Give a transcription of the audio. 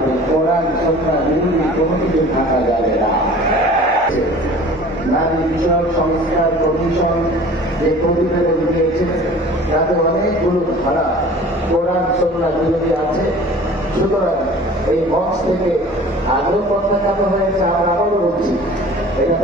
হবে, কোরআন সুন্নাহ বিরোধী কোনো কিছু থাকা যাবে না। নারী বিষয়ক সংস্কার কমিশন যে প্রতিবেদন দিয়েছে তাতে অনেকগুলো ধারা কোরআন সুন্নাহ বিরোধী আছে। সুতরাং এই মঞ্চ থেকে আগেও প্রত্যাখ্যাত হয়েছে, আমরা আবারও বলছি এটা